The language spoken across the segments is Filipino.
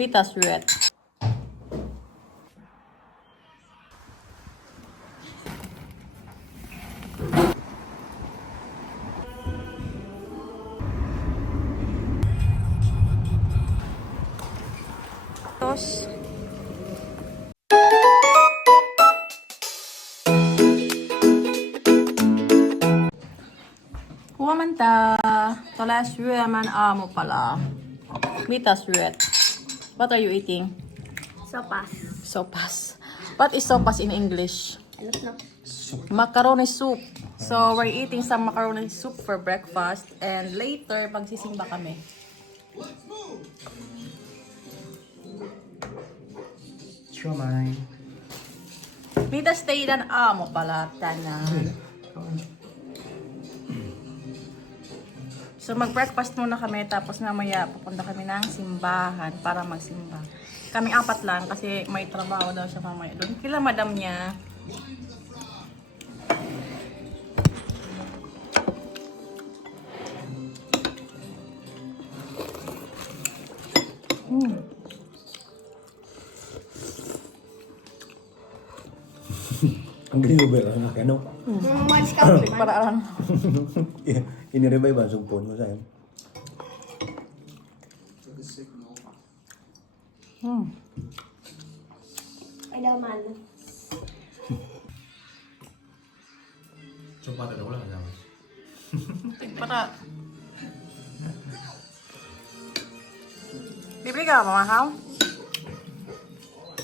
Mitas red. Tos. Huomenta. Tulee syömään aamupalaa. Mitas red? What are you eating? Sopas. Sopas. What is sopas in English? I don't know. Macaroni soup. So, we're eating some macaroni soup for breakfast. And later, magsisimba kami. Siomai. Mitäs teidän aamupala tänään? So, mag-breakfast muna kami. Tapos mamaya, pupunta kami ng simbahan para magsimba. Kami apat lang kasi may trabaho daw siya mamaya doon. Kila madam niya. Ang ginuber ang ano. Mas ka. Paraan. Ini-revive ang sugpon mo sa'yo. Ay daman. Coba ada ulang aja mas. Para. Bibili ka ba, Mahaw?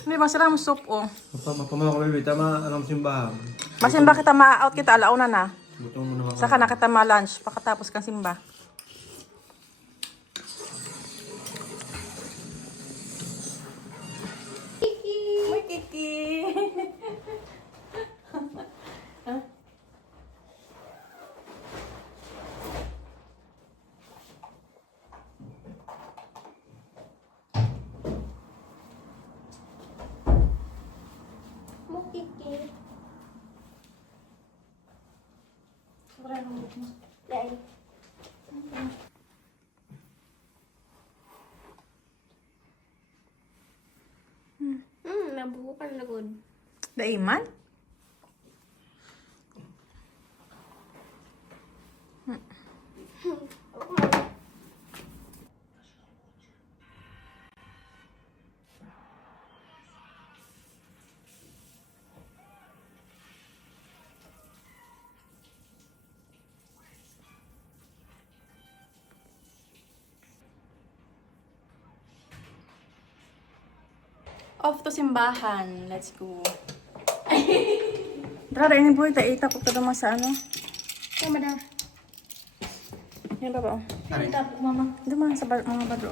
Hindi, masarap ang soup, oh. Mapamala ko baby, tama anong simbahan. Masimba kita ma-out kita, alauna na. Butong mo naman. Saka na kita ma-lunch, pagkatapos kang simba. Uy, Kiki! Mukiki. Dai. Nabuhukan na good. Daiman? Off to simbahan. Let's go. Tara, ini boy, itapok ka naman sa ano. Tama na. Yan ba ba? Itapok mama. Duman sa mga badro.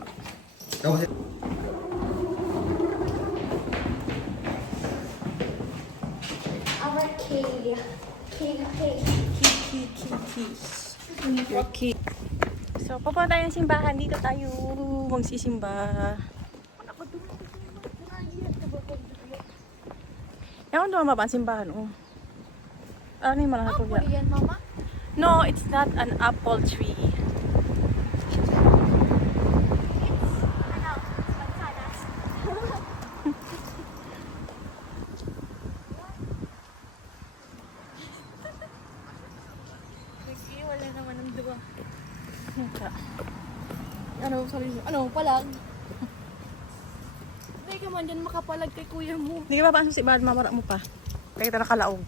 Our key. Your key. So, papunta tayo ng simbahan. Dito tayo magsisimba. Yan doon ba ang simbahan? Oh. Ano yung mga Apple yan, mama? No, it's not an apple tree. Wala naman ang duwa. Ano, sorry. Ano, palag? Hindi ka man dyan makapalag kay kuya mo. Hindi ka ba paano si Bad? Mamara mo pa. Kaya kita nakalaog.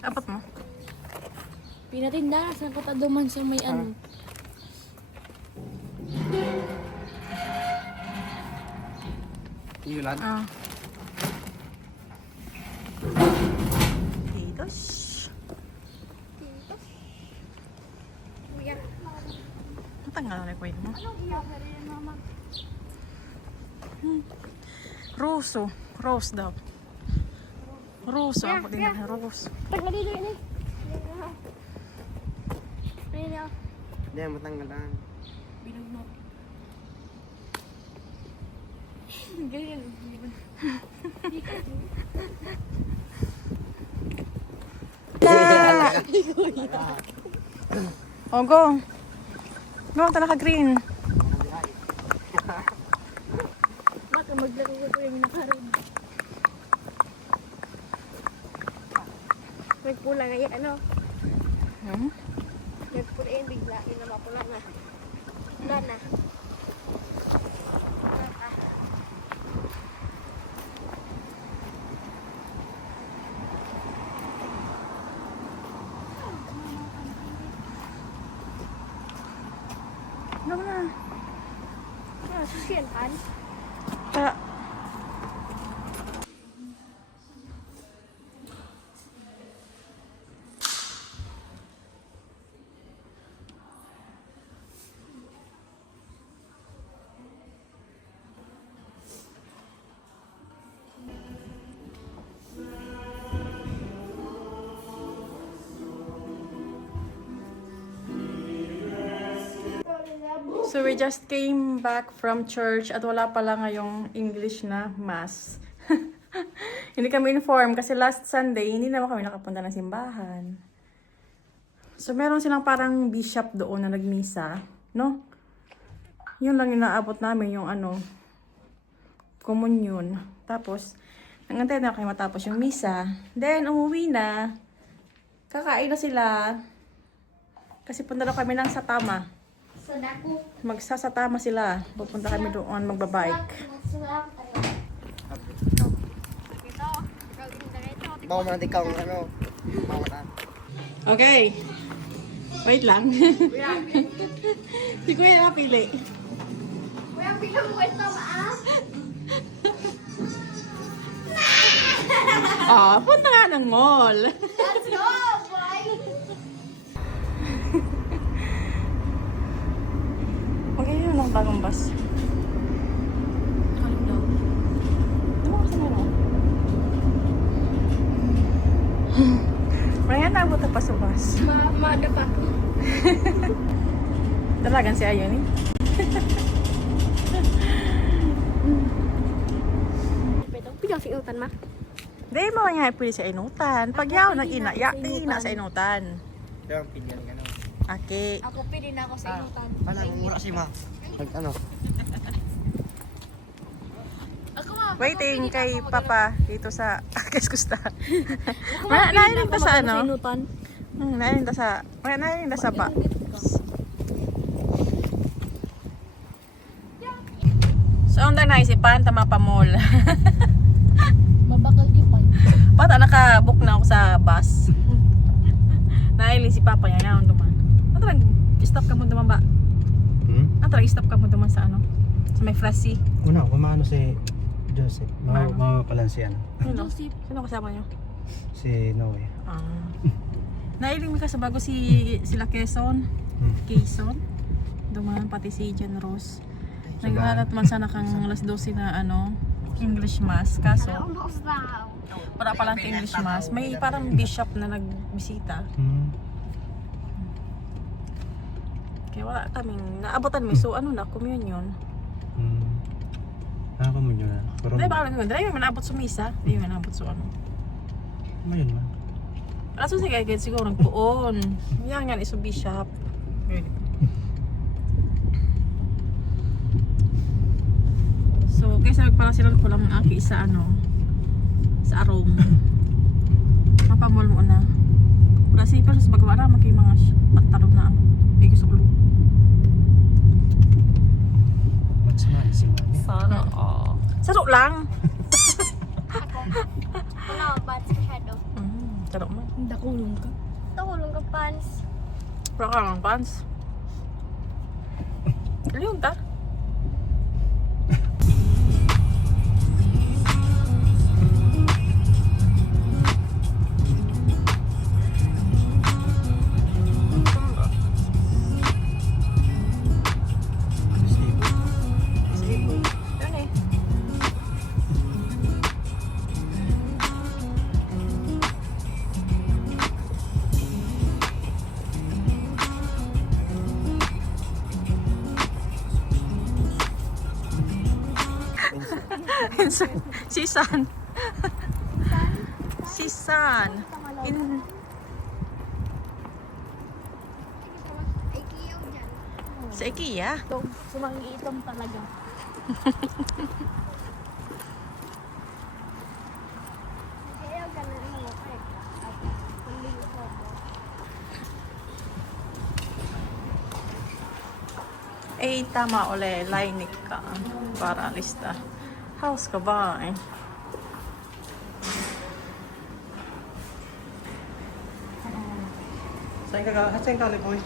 Apat mo? Pinatinda, saan ko taduman sa may ano. Ilan? Ah. Titos. Kuya. Ang tanggal na ko mo. Anong iyak na rin, mama? Roso. Rose daw. Roso. Ako din na rose. Tanggalin ini. Ayun na. Hindi, matanggalan. Binog mo. Ganyan. O, go. Go, tala ka green. Baka maglaro ko yung nakarod. Nagpula nga yan, ano? Hmm? Nagpula yung bigla. Yun na mapula na. Wala na. Go na. Ah, susiyan kan? Ta. So we just came back from church at wala pala ngayong English na mass. Hindi kami informed kasi last Sunday hindi naman kami nakapunta ng simbahan. So meron silang parang bishop doon na nagmisa, no? Yun lang yung naabot namin yung communion. Tapos nangantay na kayo matapos yung misa. Then umuwi na. Kakain na sila. Kasi punta na kami ng Satama. Sa dako. Magsasatama sila. Pupunta kami doon magbabike. Baka man ikaw ano. Mawala. Okay. Wait lang. Si Kuya napili. Kuya, bilang mo ito, maas. Punta nga ng mall. Let's go, boy! Okay, yun lang bagong bus. Kalim daw. Tumakas na mo. Maraming nabot na pa sa bus. Maada pa. Talagang si Ayun eh. Pigang sinutan ma. Di mo nga pwede sa inutan. Pag yaw ng ina, ina sa inutan. Kaya ang pilyan ka na. Okay. Ako pwede na ako sa inutan. Pala, mura si ma. Ano? Ako ma. Waiting kay Papa dito sa Keskusta. Nailing ta sa ano? Inutan. Nailing ta sa ba? So, ang naisipan, tama pa mall. Mabakal kipay. Pata naka-book na ako sa bus. Nailing si Papa niya na duman. Atrag, stop ka mo duman ba? Atrag, stop ka mo duman sa ano? Sa may Frasi. Una, kumano si Joseph. Mga pala si ano. Sino kasama niyo? Si Noe. Nailing ka sa bago sila Quezon. Quezon. Duman pati si Jen Rose. Naghahanap man sana kang alas 12 na English mass. Kaso, para palang English mass. May parang bishop na nagbisita. Kaya wala kaming naabotan mo. So ano na, communion. Ako mo yun na. Dahil baka lang yun. Dahil yun manabot sa misa. Dahil yun manabot sa ano. Mayroon man. Alas 12 kaya siguro nagpuon. Yan nga, iso bishop. So, kaysa para sila ko lang ang aki sa sa arong. Mapamol mo na. Kasi pero sa bagawa na maging mga pantalon na bigay sa ulo. What's man si Mami? Sana saro lang. Wala akong pants masyado. Saro man. Dakulong ka? Dakulong ka pants. Wala ka lang pants. Aliyon ta. Si San. Si San. Sa IKEA. Ito, sumangiitom talaga. Kaya ganun ang mga kaya. Kuling ko. Eh, tama uli. Linek ka. Para lista. House ka ba eh? Saan ka ulit, boy?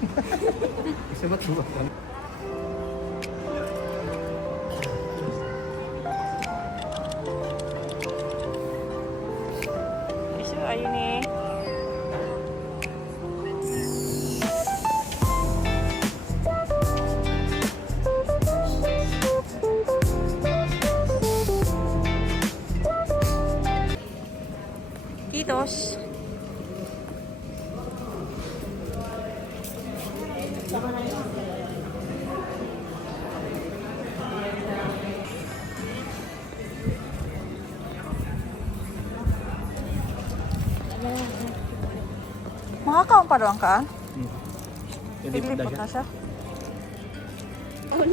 Kasi matubak ka. Isu, ayun eh. Kitos. Makakaon pa doon ka? Hindi Pilipot na siya. On.